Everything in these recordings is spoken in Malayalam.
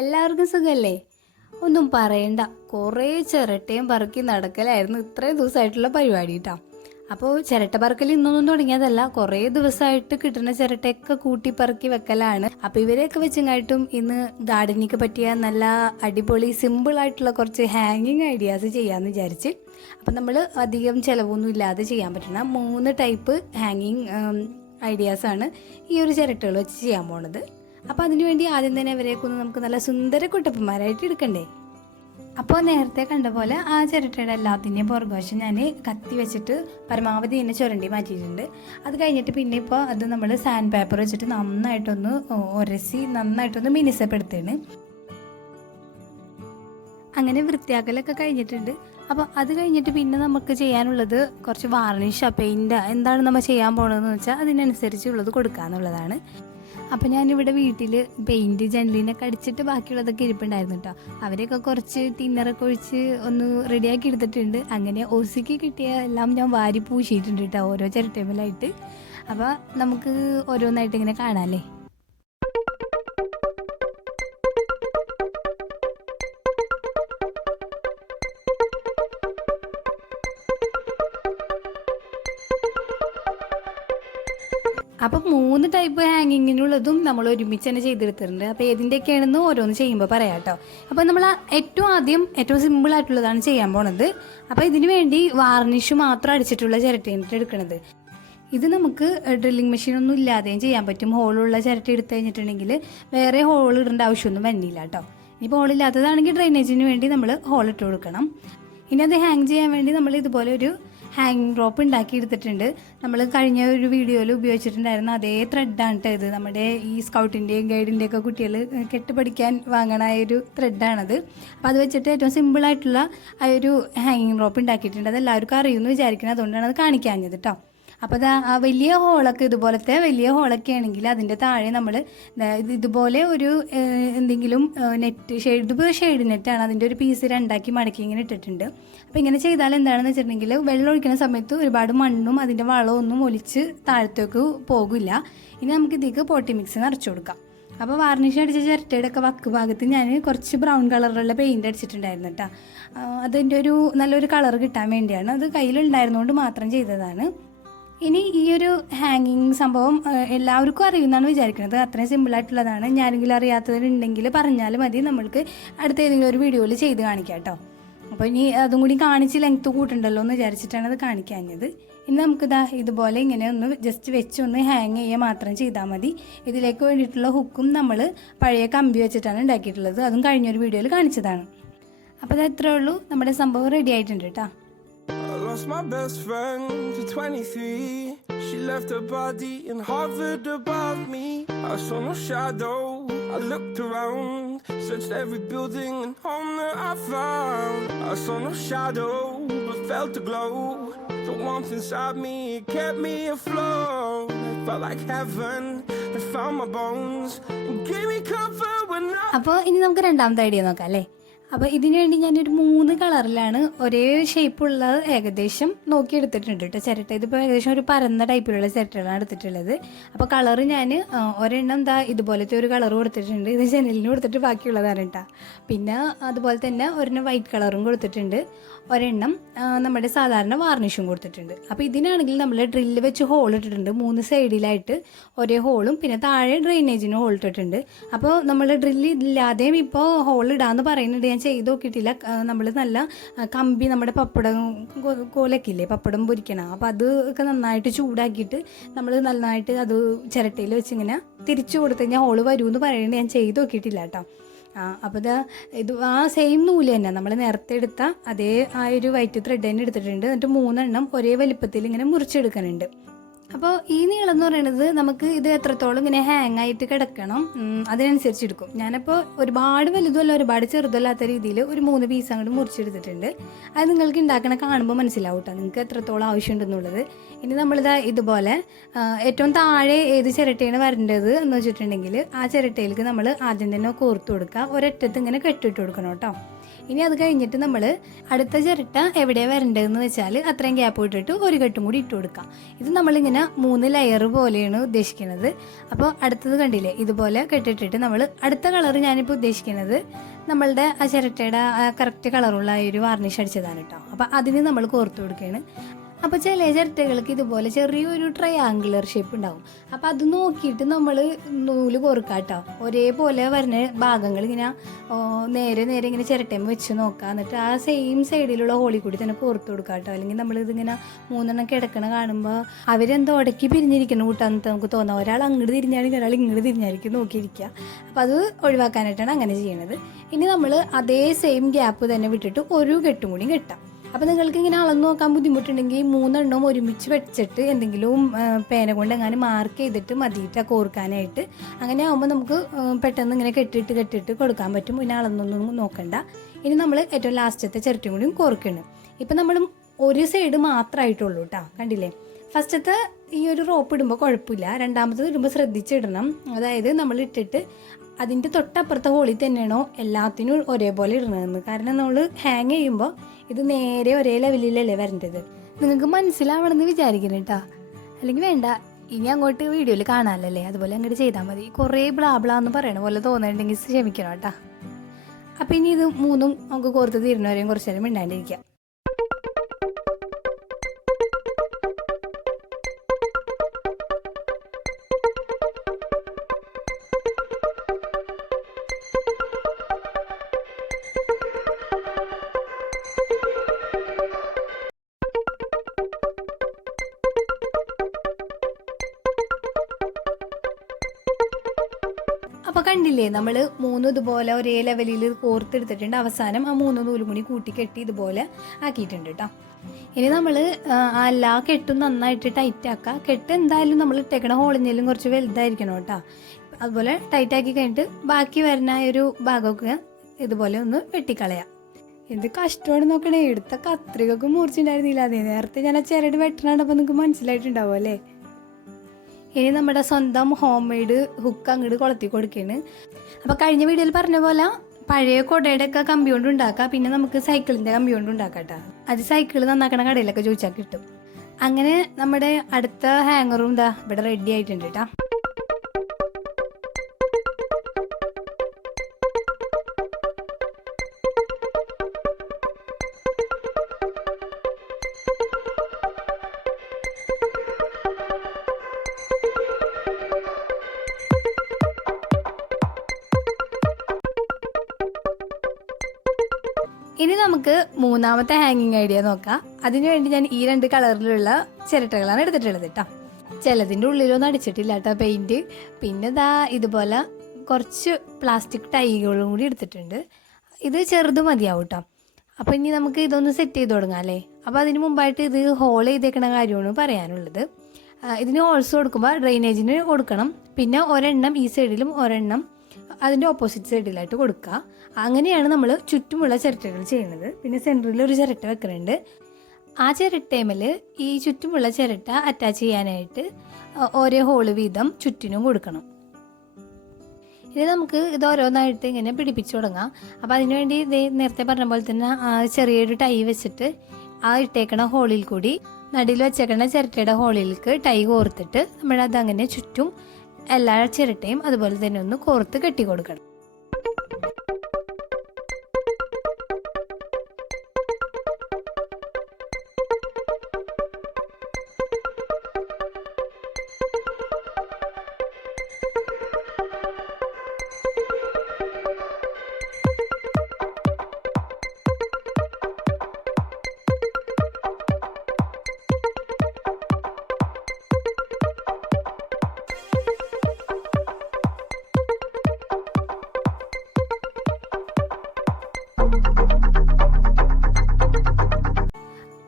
എല്ലാവർക്കും സുഖല്ലേ? ഒന്നും പറയണ്ട, കുറേ ചിരട്ടയും പറക്കി നടക്കലായിരുന്നു ഇത്രയും ദിവസമായിട്ടുള്ള പരിപാടി കേട്ടോ. അപ്പോൾ ചിരട്ട പറക്കൽ ഇന്നൊന്നും തുടങ്ങിയതല്ല, കുറേ ദിവസമായിട്ട് കിട്ടുന്ന ചിരട്ടയൊക്കെ കൂട്ടി പറക്കി വെക്കലാണ്. അപ്പോൾ ഇവരെയൊക്കെ വെച്ചങ്ങായിട്ടും ഇന്ന് ഗാർഡനിക്ക് പറ്റിയ നല്ല അടിപൊളി സിമ്പിളായിട്ടുള്ള കുറച്ച് ഹാങ്ങിങ് ഐഡിയാസ് ചെയ്യാമെന്ന് വിചാരിച്ച്. അപ്പം നമ്മൾ അധികം ചിലവൊന്നും ഇല്ലാതെ ചെയ്യാൻ പറ്റുന്ന 3 ടൈപ്പ് ഹാങ്ങിങ് ഐഡിയാസാണ് ഈ ഒരു ചിരട്ടകൾ വെച്ച് ചെയ്യാൻ പോണത്. അപ്പോൾ അതിനുവേണ്ടി ആദ്യം തന്നെ ഇവരെയൊക്കെ ഒന്ന് നമുക്ക് നല്ല സുന്ദര കുട്ടപ്പന്മാരായിട്ട് എടുക്കണ്ടേ. അപ്പോൾ നേരത്തെ കണ്ട പോലെ ആ ചിരട്ടയുടെ എല്ലാത്തിൻ്റെയും പുറകുവശം ഞാൻ കത്തി വെച്ചിട്ട് പരമാവധി തന്നെ ചുരണ്ടി മാറ്റിയിട്ടുണ്ട്. അത് കഴിഞ്ഞിട്ട് പിന്നെ ഇപ്പോൾ അത് നമ്മൾ സാൻഡ് പേപ്പർ വെച്ചിട്ട് നന്നായിട്ടൊന്ന് ഉരസി നന്നായിട്ടൊന്ന് മിനുസപ്പെടുത്തുകയാണ്. അങ്ങനെ വൃത്തിയാക്കലൊക്കെ കഴിഞ്ഞിട്ടുണ്ട്. അപ്പോൾ അത് കഴിഞ്ഞിട്ട് പിന്നെ നമുക്ക് ചെയ്യാനുള്ളത് കുറച്ച് വാർണിഷ് പെയിൻറ്റ് എന്താണ് നമ്മൾ ചെയ്യാൻ പോകുന്നതെന്ന് വെച്ചാൽ അതിനനുസരിച്ചുള്ളത് കൊടുക്കുക എന്നുള്ളതാണ്. അപ്പോൾ ഞാനിവിടെ വീട്ടിൽ പെയിൻറ്റ് ജനലിനൊക്കെ അടിച്ചിട്ട് ബാക്കിയുള്ളതൊക്കെ ഇരിപ്പുണ്ടായിരുന്നു കേട്ടോ. അവരെയൊക്കെ കുറച്ച് തിന്നറൊക്കെ ഒഴിച്ച് ഒന്ന് റെഡിയാക്കി എടുത്തിട്ടുണ്ട്. അങ്ങനെ ഓസിക്ക് കിട്ടിയ എല്ലാം ഞാൻ വാരി പൂശിയിട്ടുണ്ട് കേട്ടോ, ഓരോ ചിരട്ടേമലായിട്ട്. അപ്പോൾ നമുക്ക് ഓരോന്നായിട്ട് ഇങ്ങനെ കാണാമല്ലേ. അപ്പം 3 ടൈപ്പ് ഹാങ്ങിങ്ങിനുള്ളതും നമ്മൾ ഒരുമിച്ച് തന്നെ ചെയ്തെടുത്തിട്ടുണ്ട്. അപ്പോൾ ഏതിൻ്റെയൊക്കെയാണെന്ന് ഓരോന്ന് ചെയ്യുമ്പോൾ പറയാം കേട്ടോ. അപ്പോൾ നമ്മൾ ഏറ്റവും സിമ്പിളായിട്ടുള്ളതാണ് ചെയ്യാൻ പോണത്. അപ്പോൾ ഇതിന് വേണ്ടി വാർണിഷ് മാത്രം അടിച്ചിട്ടുള്ള ചിരട്ടയാണ് എടുക്കുന്നത്. ഇത് നമുക്ക് ഡ്രില്ലിങ് മെഷീനൊന്നും ഇല്ലാതെയും ചെയ്യാൻ പറ്റും. ഹോളുള്ള ചിരട്ട എടുത്തു കഴിഞ്ഞിട്ടുണ്ടെങ്കിൽ വേറെ ഹോൾ ഇടേണ്ട ആവശ്യമൊന്നും വരുന്നില്ല കേട്ടോ. ഇനി ഹോളില്ലാത്തതാണെങ്കിൽ ഡ്രെയിനേജിന് വേണ്ടി നമ്മൾ ഹോൾ ഇട്ട് കൊടുക്കണം. ഇനി അത് ഹാങ് ചെയ്യാൻ വേണ്ടി നമ്മൾ ഇതുപോലെ ഒരു ഹാങ്ങിങ് റോപ്പ് ഉണ്ടാക്കി എടുത്തിട്ടുണ്ട്. നമ്മൾ കഴിഞ്ഞ ഒരു വീഡിയോയിൽ ഉപയോഗിച്ചിട്ടുണ്ടായിരുന്ന അതേ ത്രെഡാണ് കേട്ടോ ഇത്. നമ്മുടെ ഈ സ്കൗട്ടിൻ്റെയും ഗൈഡിൻ്റെയൊക്കെ കുട്ടികൾ കെട്ടുപഠിക്കാൻ വാങ്ങണായൊരു ത്രെഡാണത്. അപ്പോൾ അത് വെച്ചിട്ട് ഏറ്റവും സിമ്പിളായിട്ടുള്ള ആ ഒരു ഹാങ്ങിങ് റോപ്പ് ഉണ്ടാക്കിയിട്ടുണ്ട്. അത് എല്ലാവർക്കും അറിയുമെന്ന് വിചാരിക്കണം, അതുകൊണ്ടാണ് അത് കാണിക്കാഞ്ഞത് കേട്ടോ. അപ്പോൾ ആ വലിയ ഹോളൊക്കെ ഇതുപോലത്തെ വലിയ ഹോളൊക്കെ ആണെങ്കിൽ അതിൻ്റെ താഴെ നമ്മൾ ഇതുപോലെ ഒരു എന്തെങ്കിലും നെറ്റ് ഷെയ്ഡ് നെറ്റാണ്, അതിൻ്റെ ഒരു പീസ് 2ആക്കി മടക്കി ഇങ്ങനെ ഇട്ടിട്ടുണ്ട്. അപ്പോൾ ഇങ്ങനെ ചെയ്താൽ എന്താണെന്ന് വെച്ചിട്ടുണ്ടെങ്കിൽ വെള്ളം ഒഴിക്കുന്ന സമയത്ത് ഒരുപാട് മണ്ണും അതിൻ്റെ വളമൊന്നും ഒലിച്ച് താഴത്തേക്ക് പോകില്ല. ഇനി നമുക്ക് ഇതിലേക്ക് പോട്ടി മിക്സ് നിറച്ച് കൊടുക്കാം. അപ്പോൾ വാർണിഷ് അടിച്ച ചിരട്ടയുടെ ഒക്കെ വക്ക് ഭാഗത്ത് ഞാൻ കുറച്ച് ബ്രൗൺ കളറുള്ള പെയിൻറ്റ് അടിച്ചിട്ടുണ്ടായിരുന്നു കേട്ടോ. അതിൻ്റെ ഒരു നല്ലൊരു കളർ കിട്ടാൻ വേണ്ടിയാണ്, അത് കയ്യിലുണ്ടായിരുന്നുകൊണ്ട് മാത്രം ചെയ്തതാണ്. ഇനി ഈ ഒരു ഹാങ്ങിങ് സംഭവം എല്ലാവർക്കും അറിയുമെന്നാണ് വിചാരിക്കുന്നത്. അത്രയും സിമ്പിളായിട്ടുള്ളതാണ്. ഞാനെങ്കിലും അറിയാത്തവരുണ്ടെങ്കിൽ പറഞ്ഞാൽ മതി, നമ്മൾക്ക് അടുത്ത ഏതെങ്കിലും ഒരു വീഡിയോയിൽ ചെയ്ത് കാണിക്കാം കേട്ടോ. അപ്പോൾ ഇനി അതും കൂടി കാണിച്ച് ലെങ്ത്ത് കൂട്ടുണ്ടല്ലോ എന്ന് വിചാരിച്ചിട്ടാണ് അത് കാണിക്കാഞ്ഞത്. ഇനി നമുക്കിതാ ഇതുപോലെ ഇങ്ങനെ ഒന്ന് ജസ്റ്റ് വെച്ചൊന്ന് ഹാങ് ചെയ്യുക മാത്രം ചെയ്താൽ മതി. ഇതിലേക്ക് വേണ്ടിയിട്ടുള്ള ഹുക്കും നമ്മൾ പഴയ കമ്പി വെച്ചിട്ടാണ് ഉണ്ടാക്കിയിട്ടുള്ളത്. അതും കഴിഞ്ഞൊരു വീഡിയോയിൽ കാണിച്ചതാണ്. അപ്പോൾ അത് അത്രേ ഉള്ളൂ, നമ്മുടെ സംഭവം റെഡി ആയിട്ടുണ്ട് കേട്ടോ. I lost my best friend to 23. She left her body and hovered above me. I saw no shadow, I looked around, searched every building and home that I found. I saw no shadow, but felt a glow. The warmth inside me, it kept me afloat. It felt like heaven had found my bones and gave me comfort when I... അപ്പോൾ ഇനി നമുക്ക് രണ്ടാമത്തെ ഐഡിയ നോക്കാം അല്ലേ. അപ്പോൾ ഇതിനു വേണ്ടി ഞാനൊരു 3 കളറിലാണ് ഒരേ ഷേപ്പുള്ളത് ഏകദേശം നോക്കിയെടുത്തിട്ടുണ്ട് കേട്ടോ ചിരട്ട. ഇതിപ്പോൾ ഏകദേശം ഒരു പരന്ന ടൈപ്പിലുള്ള ചിരട്ടകളാണ് എടുത്തിട്ടുള്ളത്. അപ്പോൾ കളറ് ഞാൻ ഒരെണ്ണം ഇതുപോലത്തെ ഒരു കളർ കൊടുത്തിട്ടുണ്ട്. ഇത് ജനലിന് കൊടുത്തിട്ട് ബാക്കിയുള്ളതാണ് കേട്ടോ. പിന്നെ അതുപോലെ തന്നെ ഒരെണ്ണം വൈറ്റ് കളറും കൊടുത്തിട്ടുണ്ട്, ഒരെണ്ണം നമ്മുടെ സാധാരണ വാർണിഷും കൊടുത്തിട്ടുണ്ട്. അപ്പോൾ ഇതിനാണെങ്കിൽ നമ്മൾ ഡ്രില്ല് വെച്ച് ഹോൾ ഇട്ടിട്ടുണ്ട് 3 സൈഡിലായിട്ട് ഒരേ ഹോളും, പിന്നെ താഴെ ഡ്രെയിനേജിന് ഹോൾ ഇട്ടിട്ടുണ്ട്. അപ്പോൾ നമ്മൾ ഡ്രില്ല് ഇല്ലാതെയും ഇപ്പോൾ ഹോൾ ഇടാമെന്ന് പറയുന്നുണ്ട്. ഞാൻ ചെയ്ത് നോക്കിയിട്ടില്ല. നമ്മൾ നല്ല കമ്പി, നമ്മുടെ പപ്പടം കോലൊക്കെ ഇല്ലേ, പപ്പടം പൊരിക്കണം, അപ്പോൾ അത് ഒക്കെ നന്നായിട്ട് ചൂടാക്കിയിട്ട് നമ്മൾ നന്നായിട്ട് അത് ചിരട്ടയിൽ വെച്ചിങ്ങനെ തിരിച്ചു കൊടുത്തു കഴിഞ്ഞാൽ ഹോള് വരുമെന്ന് പറയുന്നത്. ഞാൻ ചെയ്ത് നോക്കിയിട്ടില്ല കേട്ടോ. അപ്പോൾ ഇത് ആ സെയിം നൂല് തന്നെ നമ്മൾ നേരത്തെ എടുത്ത അതേ ആ ഒരു വൈറ്റ് ത്രെഡ് തന്നെ എടുത്തിട്ടുണ്ട്. എന്നിട്ട് 3 എണ്ണം ഒരേ വലിപ്പത്തിൽ ഇങ്ങനെ മുറിച്ചെടുക്കാനുണ്ട്. അപ്പോൾ ഈ നീളം എന്ന് പറയുന്നത് നമുക്ക് ഇത് എത്രത്തോളം ഇങ്ങനെ ഹാങ് ആയിട്ട് കിടക്കണം അതിനനുസരിച്ച് എടുക്കും. ഞാനപ്പോൾ ഒരുപാട് വലുതുമല്ല ഒരുപാട് ചെറുതല്ലാത്ത രീതിയിൽ ഒരു 3 പീസ് അങ്ങോട്ട് മുറിച്ചെടുത്തിട്ടുണ്ട്. അത് നിങ്ങൾക്ക് ഉണ്ടാക്കണ കാണുമ്പോൾ മനസ്സിലാവും കേട്ടോ നിങ്ങൾക്ക് എത്രത്തോളം ആവശ്യമുണ്ടെന്നുള്ളത്. ഇനി നമ്മളിതാ ഇതുപോലെ ഏറ്റവും താഴെ ഏത് ചിരട്ടയാണ് വരേണ്ടത് എന്ന് വെച്ചിട്ടുണ്ടെങ്കിൽ ആ ചിരട്ടയിലേക്ക് നമ്മൾ ആദ്യം തന്നെ കോർത്ത് കൊടുക്കുക. ഒരറ്റത്ത് ഇങ്ങനെ കെട്ടിട്ട് കൊടുക്കണം കേട്ടോ. ഇനി അത് കഴിഞ്ഞിട്ട് നമ്മൾ അടുത്ത ചിരട്ട എവിടെയാണ് വരേണ്ടതെന്ന് വെച്ചാൽ അത്രയും ഗ്യാപ്പ് ഇട്ടിട്ട് ഒരു കെട്ടും കൂടി ഇട്ട് കൊടുക്കാം. ഇത് നമ്മളിങ്ങനെ ഇങ്ങനെ 3 ലെയർ പോലെയാണ് ഉദ്ദേശിക്കുന്നത്. അപ്പോൾ അടുത്തത് കണ്ടില്ലേ, ഇതുപോലെ കെട്ടിട്ടിട്ട് നമ്മൾ അടുത്ത കളർ ഞാനിപ്പോൾ ഉദ്ദേശിക്കുന്നത് നമ്മളുടെ ആ ചിരട്ടയുടെ ആ കറക്റ്റ് കളറുള്ള ഒരു വാർണിഷ് അടിച്ചതാണ് കേട്ടോ. അപ്പോൾ അതിന് നമ്മൾ കോർത്ത് കൊടുക്കുകയാണ്. അപ്പോൾ ചില ചിരട്ടകൾക്ക് ഇതുപോലെ ചെറിയൊരു ട്രയാങ്കുലർ ഷേപ്പ് ഉണ്ടാവും. അപ്പോൾ അത് നോക്കിയിട്ട് നമ്മൾ നൂല് കോർക്കുക കേട്ടോ. ഒരേപോലെ വരുന്ന ഭാഗങ്ങൾ ഇങ്ങനെ നേരെ നേരെ ഇങ്ങനെ ചിരട്ടയും വെച്ച് നോക്കുക. എന്നിട്ട് ആ സെയിം സൈഡിലുള്ള ഹോളിൽ കൂടി തന്നെ കോർത്ത് കൊടുക്കുക കേട്ടോ. അല്ലെങ്കിൽ നമ്മളിതിങ്ങനെ 3 കിടക്കണ കാണുമ്പോൾ അവരെന്തോ ഉടക്കി പിരിഞ്ഞിരിക്കണം കൂട്ടാന്ന് നമുക്ക് തോന്നാം. ഒരാൾ അങ്ങോട്ട് തിരിഞ്ഞാണെങ്കിൽ ഒരാൾ ഇങ്ങോട്ട് തിരിഞ്ഞായിരിക്കും നോക്കിയിരിക്കുക. അപ്പോൾ അത് ഒഴിവാക്കാനായിട്ടാണ് അങ്ങനെ ചെയ്യണത്. ഇനി നമ്മൾ അതേ സെയിം ഗ്യാപ്പ് തന്നെ വിട്ടിട്ട് ഒരു കെട്ടും കൂടി കെട്ടാം. അപ്പോൾ നിങ്ങൾക്ക് ഇങ്ങനെ അളന്ന് നോക്കാൻ ബുദ്ധിമുട്ടുണ്ടെങ്കിൽ 3 എണ്ണം ഒരുമിച്ച് വെച്ചിട്ട് എന്തെങ്കിലും പേന കൊണ്ട് എങ്ങാനും മാർക്ക് ചെയ്തിട്ട് മതിയിട്ട് കോർക്കാനായിട്ട്. അങ്ങനെ ആകുമ്പോൾ നമുക്ക് പെട്ടെന്ന് ഇങ്ങനെ കെട്ടിട്ട് കൊടുക്കാൻ പറ്റും. പിന്നെ അളന്നൊന്നും നോക്കണ്ട. ഇനി നമ്മൾ ഏറ്റവും ലാസ്റ്റത്തെ ചിരട്ടയും കൂടിയും കോർക്കണം. ഇപ്പം നമ്മൾ ഒരു സൈഡ് മാത്രമായിട്ടുള്ളൂ കേട്ടോ. കണ്ടില്ലേ, ഫസ്റ്റത്തെ ഈ ഒരു റോപ്പ് ഇടുമ്പോൾ കുഴപ്പമില്ല, രണ്ടാമത്തത് ഇടുമ്പോൾ ശ്രദ്ധിച്ചിടണം. അതായത് നമ്മൾ ഇട്ടിട്ട് അതിൻ്റെ തൊട്ടപ്പുറത്തെ ഹോളിൽ തന്നെയാണോ എല്ലാത്തിനും ഒരേപോലെ ഇടണമെന്ന്. കാരണം നമ്മൾ ഹാങ് ചെയ്യുമ്പോൾ ഇത് നേരെ ഒരേ ലെവലിലല്ലേ വരേണ്ടത്. നിങ്ങൾക്ക് മനസ്സിലാവണമെന്ന് വിചാരിക്കണം കേട്ടോ. അല്ലെങ്കിൽ വേണ്ട, ഇനി അങ്ങോട്ട് വീഡിയോയിൽ കാണാമല്ലേ, അതുപോലെ അങ്ങോട്ട് ചെയ്താൽ മതി. കുറേ ബ്ലാബ്ലാന്ന് പറയണ പോലെ തോന്നുന്നുണ്ടെങ്കിൽ ക്ഷമിക്കണം കേട്ടോ. അപ്പം ഇനി ഇത് 3 നമുക്ക് കോർത്ത് തീരുന്നവരെയും കുറച്ച് നേരം മിണ്ടാണ്ടിരിക്കാം. അപ്പോൾ കണ്ടില്ലേ, നമ്മൾ 3 ഇതുപോലെ ഒരേ ലെവലിൽ കോർത്തെടുത്തിട്ടുണ്ട്. അവസാനം ആ 3 നൂലും കൂടി കൂട്ടി കെട്ടി ഇതുപോലെ ആക്കിയിട്ടുണ്ട് കേട്ടോ. ഇനി നമ്മൾ എല്ലാ കെട്ടും നന്നായിട്ട് ടൈറ്റ് ആക്കുക. കെട്ട് എന്തായാലും നമ്മൾ ഇട്ടേക്കണ ഹോളിനേലും കുറച്ച് വലുതായിരിക്കണം കേട്ടോ. അതുപോലെ ടൈറ്റ് ആക്കി കഴിഞ്ഞിട്ട് ബാക്കി വരുന്ന ഒരു ഭാഗമൊക്കെ ഇതുപോലെ ഒന്ന് വെട്ടിക്കളയാം. എന്ത് കഷ്ടമാണ് നോക്കണേ, എടുത്ത കത്രികൾക്ക് മൂർച്ചയുണ്ടായിരുന്നില്ല. അതേ നേരത്തെ ഞാൻ ആ ചിരട് വെട്ടണപ്പോൾ നിങ്ങൾക്ക് മനസ്സിലായിട്ടുണ്ടാവും അല്ലേ. ഇനി നമ്മുടെ സ്വന്തം ഹോം മെയ്ഡ് ഹുക്ക് അങ്ങോട്ട് കൊളുത്തി കൊടുക്കുകയാണ്. അപ്പോൾ കഴിഞ്ഞ വീഡിയോയിൽ പറഞ്ഞ പോലെ പഴയ കുടയുടെ ഒക്കെ കമ്പി കൊണ്ട് ഉണ്ടാക്കാം. പിന്നെ നമുക്ക് സൈക്കിളിൻ്റെ കമ്പി കൊണ്ട് ഉണ്ടാക്കാം കേട്ടോ. അത് സൈക്കിൾ നന്നാക്കണ കടയിലൊക്കെ ചോദിച്ചാൽ കിട്ടും. അങ്ങനെ നമ്മുടെ അടുത്ത ഹാങ്ങറും ഇതാ ഇവിടെ റെഡി ആയിട്ടുണ്ട് കേട്ടോ. ഇനി നമുക്ക് മൂന്നാമത്തെ ഹാങ്ങിങ് ഐഡിയ നോക്കാം. അതിനുവേണ്ടി ഞാൻ ഈ 2 കളറിലുള്ള ചിരട്ടകളാണ് എടുത്തിട്ടുള്ളത് കേട്ടോ. ചിലതിൻ്റെ ഉള്ളിലൊന്നും അടിച്ചിട്ടില്ല കേട്ടോ പെയിൻറ്റ്. പിന്നെ ഇതാ ഇതുപോലെ കുറച്ച് പ്ലാസ്റ്റിക് ടൈകളും കൂടി എടുത്തിട്ടുണ്ട്. ഇത് ചെറുത് മതിയാവും കേട്ടോ. അപ്പോൾ ഇനി നമുക്ക് ഇതൊന്ന് സെറ്റ് ചെയ്ത് തുടങ്ങാം അല്ലേ. അപ്പോൾ അതിന് മുമ്പായിട്ട് ഇത് ഹോൾ ചെയ്തേക്കണ കാര്യമാണ് പറയാനുള്ളത്. ഇതിന് ഹോൾസ് കൊടുക്കുമ്പോൾ ഡ്രെയിനേജിന് കൊടുക്കണം. പിന്നെ ഒരെണ്ണം ഈ സൈഡിലും ഒരെണ്ണം അതിൻ്റെ ഓപ്പോസിറ്റ് സൈഡിലായിട്ട് കൊടുക്കുക. അങ്ങനെയാണ് നമ്മൾ ചുറ്റുമുള്ള ചിരട്ടകൾ ചെയ്യുന്നത്. പിന്നെ സെൻറ്ററിൽ ഒരു ചിരട്ട വെക്കുന്നുണ്ട്. ആ ചിരട്ടേമൽ ഈ ചുറ്റുമുള്ള ചിരട്ട അറ്റാച്ച് ചെയ്യാനായിട്ട് ഓരോ ഹോള് വീതം ചുറ്റിനും കൊടുക്കണം. ഇനി നമുക്ക് ഇത് ഓരോന്നായിട്ട് ഇങ്ങനെ പിടിപ്പിച്ചു തുടങ്ങാം. അപ്പോൾ അതിനുവേണ്ടി ഇത് നേരത്തെ പറഞ്ഞ പോലെ തന്നെ ചെറിയൊരു ടൈ വെച്ചിട്ട് ആ ഇട്ടേക്കണ ഹോളിൽ കൂടി നടുവിൽ വെച്ചേക്കണ ചിരട്ടയുടെ ഹോളിലേക്ക് ടൈ കോർത്തിട്ട് നമ്മളതങ്ങനെ ചുറ്റും എല്ലാ ചിരട്ടയും അതുപോലെ തന്നെ ഒന്ന് കോർത്ത് കെട്ടി കൊടുക്കണം.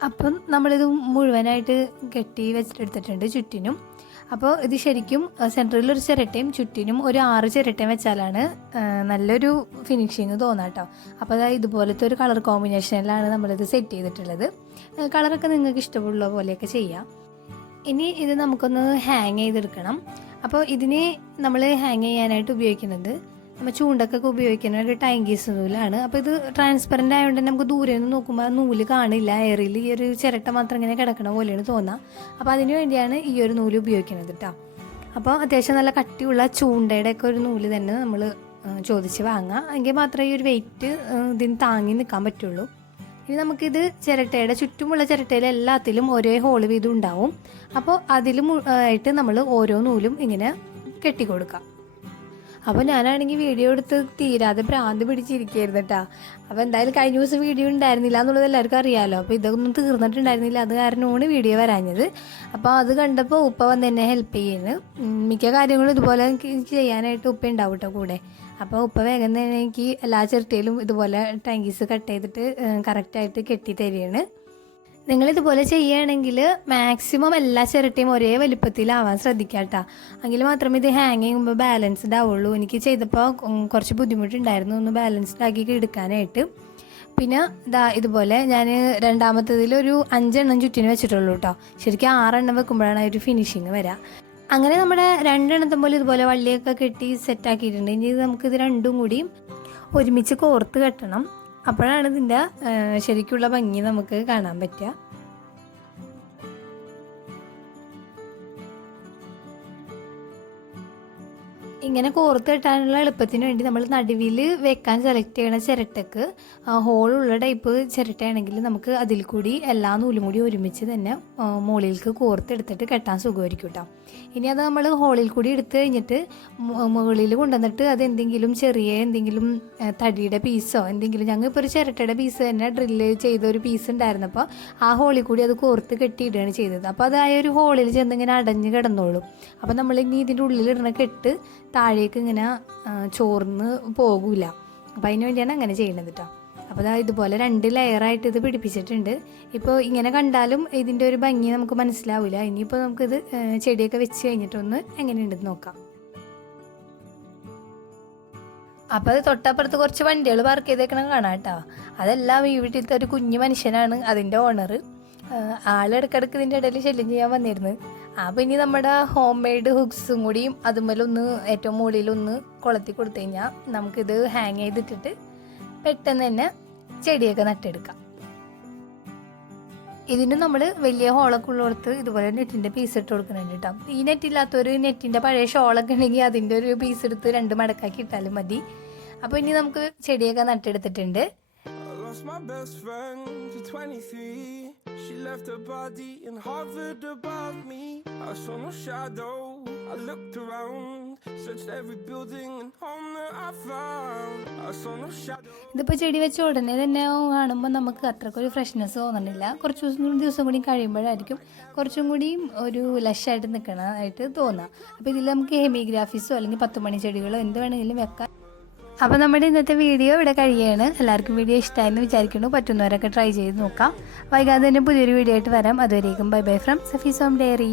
അപ്പം നമ്മളിത് മുഴുവനായിട്ട് കെട്ടി വെച്ചിട്ടെടുത്തിട്ടുണ്ട് ചുറ്റിനും. അപ്പോൾ ഇത് ശരിക്കും സെൻറ്ററിലൊരു ചിരട്ടയും ചുറ്റിനും ഒരു 6 ചിരട്ടയും വെച്ചാലാണ് നല്ലൊരു ഫിനിഷിങ് തോന്നാം കേട്ടോ. അപ്പോൾ അതായത് ഇതുപോലത്തെ ഒരു കളർ കോമ്പിനേഷനിലാണ് നമ്മളിത് സെറ്റ് ചെയ്തിട്ടുള്ളത്. കളറൊക്കെ നിങ്ങൾക്ക് ഇഷ്ടമുള്ള പോലെയൊക്കെ ചെയ്യാം. ഇനി ഇത് നമുക്കൊന്ന് ഹാങ് ചെയ്തെടുക്കണം. അപ്പോൾ ഇതിന് നമ്മൾ ഹാങ് ചെയ്യാനായിട്ട് ഉപയോഗിക്കുന്നത് നമ്മൾ ചൂണ്ടൊക്കെ ഉപയോഗിക്കുന്ന ഒരു ടൈങ്കീസ് നൂലാണ്. അപ്പോൾ ഇത് ട്രാൻസ്പെറൻ്റ് ആയതുകൊണ്ട് തന്നെ നമുക്ക് ദൂരെ നിന്ന് നോക്കുമ്പോൾ ആ നൂല് കാണില്ല. എയറിൽ ഈ ഒരു ചിരട്ട മാത്രം ഇങ്ങനെ കിടക്കണ പോലെയാണ് തോന്നുക. അപ്പോൾ അതിന് വേണ്ടിയാണ് ഈ ഒരു നൂല് ഉപയോഗിക്കുന്നത് കേട്ടോ. അപ്പോൾ അത്യാവശ്യം നല്ല കട്ടിയുള്ള ചൂണ്ടയുടെയൊക്കെ ഒരു നൂല് തന്നെ നമ്മൾ ചോദിച്ച് വാങ്ങാം. എങ്കിൽ മാത്രമേ ഈ ഒരു വെയിറ്റ് ഇതിന് താങ്ങി നിൽക്കാൻ പറ്റുള്ളൂ. ഇനി നമുക്കിത് ചിരട്ടയുടെ ചുറ്റുമുള്ള ചിരട്ടയിൽ എല്ലാത്തിലും ഒരേ ഹോൾ വീതം ഉണ്ടാവും. അപ്പോൾ അതിലും ആയിട്ട് നമ്മൾ ഓരോ നൂലും ഇങ്ങനെ കെട്ടിക്കൊടുക്കാം. അപ്പോൾ ഞാനാണെങ്കിൽ വീഡിയോ എടുത്ത് തീരാതെ ഭ്രാന്ത് പിടിച്ചിരിക്കുകയായിരുന്നു കേട്ടോ. അപ്പോൾ എന്തായാലും കഴിഞ്ഞ ദിവസം വീഡിയോ ഉണ്ടായിരുന്നില്ല എന്നുള്ളത് എല്ലാവർക്കും അറിയാമല്ലോ. അപ്പോൾ ഇതൊന്നും തീർന്നിട്ടുണ്ടായിരുന്നില്ല, അത് കാരണമാണ് വീഡിയോ വരാഞ്ഞത്. അപ്പോൾ അത് കണ്ടപ്പോൾ ഉപ്പ വന്ന് എന്നെ ഹെൽപ്പ് ചെയ്യുന്നു. മിക്ക കാര്യങ്ങളും ഇതുപോലെ ചെയ്യാനായിട്ട് ഉപ്പ ഉണ്ടാവും കേട്ടോ കൂടെ. അപ്പോൾ ഉപ്പ വേഗം തന്നെ എനിക്ക് എല്ലാ ചിരട്ടയിലും ഇതുപോലെ ടാങ്കീസ് കട്ട് ചെയ്തിട്ട് കറക്റ്റായിട്ട് കെട്ടി തരികയാണ്. നിങ്ങളിതുപോലെ ചെയ്യുകയാണെങ്കിൽ മാക്സിമം എല്ലാ ചിരട്ടയും ഒരേ വലിപ്പത്തിലാവാൻ ശ്രദ്ധിക്കുക കേട്ടോ. എങ്കിൽ മാത്രമേ ഇത് ഹാങ് ചെയ്യുമ്പോൾ ബാലൻസ്ഡ് ആവുള്ളൂ. എനിക്ക് ചെയ്തപ്പോൾ കുറച്ച് ബുദ്ധിമുട്ടുണ്ടായിരുന്നു ഒന്ന് ബാലൻസ്ഡ് ആക്കി എടുക്കാനായിട്ട്. പിന്നെ ഇതുപോലെ ഞാൻ രണ്ടാമത്തതിലൊരു 5 എണ്ണം ചുറ്റിന് വെച്ചിട്ടുള്ളൂ കേട്ടോ. ശരിക്കും 6 എണ്ണം വെക്കുമ്പോഴാണ് ഒരു ഫിനിഷിങ് വരിക. അങ്ങനെ നമ്മുടെ 2 എണ്ണത്തും പോലെ ഇതുപോലെ വള്ളിയൊക്കെ കെട്ടി സെറ്റാക്കിയിട്ടുണ്ട്. ഇനി നമുക്കിത് രണ്ടും കൂടി ഒരുമിച്ച് കോർത്ത് കെട്ടണം. അപ്പോഴാണ് ഇതിൻ്റെ ശരിക്കുള്ള ഭംഗി നമുക്ക് കാണാൻ പറ്റുക. ഇങ്ങനെ കോർത്ത് കെട്ടാനുള്ള എളുപ്പത്തിന് വേണ്ടി നമ്മൾ നടുവിൽ വെക്കാൻ സെലക്ട് ചെയ്യണ ചിരട്ടക്ക് ഹോളുള്ള ടൈപ്പ് ചിരട്ടയാണെങ്കിൽ നമുക്ക് അതിൽ കൂടി എല്ലാ നൂലും കൂടി ഒരുമിച്ച് തന്നെ മുകളിലേക്ക് കോർത്തെടുത്തിട്ട് കെട്ടാൻ സുഖമായിരിക്കും കേട്ടോ. ഇനി അത് നമ്മൾ ഹോളിൽ കൂടി എടുത്തു കഴിഞ്ഞിട്ട് മുകളിൽ കൊണ്ടുവന്നിട്ട് അതെന്തെങ്കിലും ചെറിയ എന്തെങ്കിലും തടിയുടെ പീസോ എന്തെങ്കിലും, ഞങ്ങൾ ഇപ്പോൾ ഒരു ചിരട്ടയുടെ പീസ് തന്നെ ഡ്രില്ല് ചെയ്ത ഒരു പീസ് ഉണ്ടായിരുന്നപ്പോൾ ആ ഹോളിൽ കൂടി അത് കോർത്ത് കെട്ടിയിടുകയാണ് ചെയ്തത്. അപ്പോൾ അത് ആ ഒരു ഹോളിൽ ചെന്നിങ്ങനെ അടഞ്ഞ് കിടന്നോളും. അപ്പോൾ നമ്മൾ ഇനി ഇതിൻ്റെ ഉള്ളിലിടുന്ന കെട്ട് താഴേക്ക് ഇങ്ങനെ ചോർന്ന് പോകില്ല. അപ്പോൾ അതിന് വേണ്ടിയാണ് അങ്ങനെ ചെയ്യുന്നത് കേട്ടോ. അപ്പോൾ ഇതുപോലെ 2 ലെയറായിട്ട് ഇത് പിടിപ്പിച്ചിട്ടുണ്ട്. ഇപ്പോൾ ഇങ്ങനെ കണ്ടാലും ഇതിൻ്റെ ഒരു ഭംഗി നമുക്ക് മനസ്സിലാവില്ല. ഇനിയിപ്പോൾ നമുക്കിത് ചെടിയൊക്കെ വെച്ച് കഴിഞ്ഞിട്ടൊന്ന് എങ്ങനെയുണ്ടെന്ന് നോക്കാം. അപ്പോൾ അത് തൊട്ടപ്പുറത്ത് കുറച്ച് വണ്ടികൾ പാർക്ക് ചെയ്തേക്കണം കാണാം കേട്ടോ. അതെല്ലാം ഈ വീട്ടിലത്തെ ഒരു കുഞ്ഞു മനുഷ്യനാണ് അതിൻ്റെ ഓണർ. ആളിടക്കിടക്ക് ഇതിൻ്റെ ഇടയിൽ ശല്യം ചെയ്യാൻ വന്നിരുന്നു. അപ്പോൾ ഇനി നമ്മുടെ ഹോം മെയ്ഡ് ഹുക്സും കൂടിയും അതുമേലൊന്ന് ഏറ്റവും മുകളിലൊന്ന് കൊളുത്തി കൊടുത്തു കഴിഞ്ഞാൽ നമുക്കിത് ഹാങ് ചെയ്തിട്ടിട്ട് പെട്ടെന്ന് തന്നെ ചെടിയൊക്കെ നട്ടെടുക്കാം. ഇതിന് നമ്മൾ വലിയ ഹോളൊക്കെ ഉള്ളിടത്ത് ഇതുപോലെ നെറ്റിൻ്റെ പീസ് ഇട്ട് കൊടുക്കുന്നുണ്ട് കേട്ടോ. ഈ നെറ്റില്ലാത്തൊരു നെറ്റിൻ്റെ പഴയ ഷോളൊക്കെ ഉണ്ടെങ്കിൽ അതിൻ്റെ ഒരു പീസ് എടുത്ത് 2 മടക്കാക്കി ഇട്ടാലും മതി. അപ്പോൾ ഇനി നമുക്ക് ചെടിയൊക്കെ നട്ടെടുത്തിട്ടുണ്ട്. My best friend to 23. She left her body and hovered above me. I saw no shadow. I looked around, searched every building and home that I found. I saw no shadow. ഇതിപ്പോൾ ചെടി വെച്ച ഉടനെ തന്നെ കാണുമ്പോൾ നമുക്ക് അത്രക്കൊരു ഫ്രഷ്നെസ് തോന്നുന്നില്ല. കുറച്ച് ദിവസം കൂടി കഴിയുമ്പോഴായിരിക്കും കുറച്ചും കൂടി ഒരു ലഷായിട്ട് നിൽക്കണമായിട്ട് തോന്നുക. അപ്പോൾ ഇതിൽ നമുക്ക് ഹെമിഗ്രാഫിസോ അല്ലെങ്കിൽ 10 മണി ചെടികളോ എന്ത് വേണമെങ്കിലും വെക്കാം. അപ്പോൾ നമ്മുടെ ഇന്നത്തെ വീഡിയോ ഇവിടെ കഴിയുകയാണ്. എല്ലാവർക്കും വീഡിയോ ഇഷ്ടമായെന്ന് വിചാരിക്കുന്നു. പറ്റുന്നവരൊക്കെ ട്രൈ ചെയ്ത് നോക്കാം. വൈകാതെ തന്നെ പുതിയൊരു വീഡിയോ ആയിട്ട് വരാം. അതുവരേക്കും bye bye from Safees home diary.